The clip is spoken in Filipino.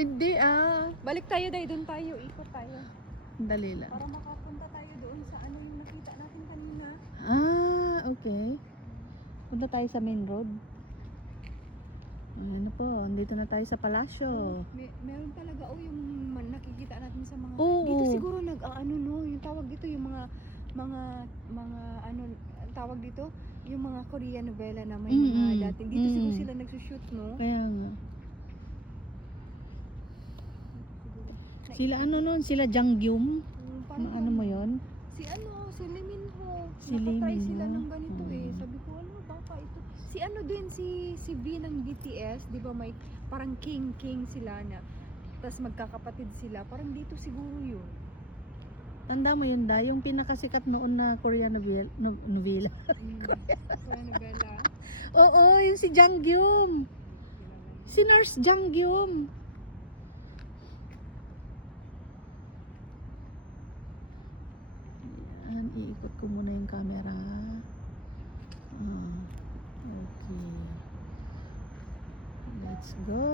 Hindi Balik tayo dahil doon tayo, ikot tayo. Dali lang. Para makapunta tayo doon sa ano yung nakita natin kanina. Okay. Punta tayo sa main road. Ano po, andito na tayo sa palasyo. Meron talaga yung nakikita natin sa mga Oo. dito siguro nag-ano no, yung tawag dito yung mga ano ang tawag dito, yung mga Korean novela na may mga dating dito siguro sila nagsushoot no. Kaya nga. Sila ano nun, sila Janggyum. Ano mo yon? Si Lee Minho. Si Lee Nakatry Minho. sila ng ganito Sabi ko, ano, baka ito. Si ano din, si V ng BTS, di ba may parang king sila na. Tapos magkakapatid sila. Parang dito siguro yun. Tanda mo yun yung pinakasikat noon na Korean novela. Korean novela. Oo, yung si Janggyum. Si Nurse Janggyum. Ayan, iikot ko muna yung camera. Okay. Let's go.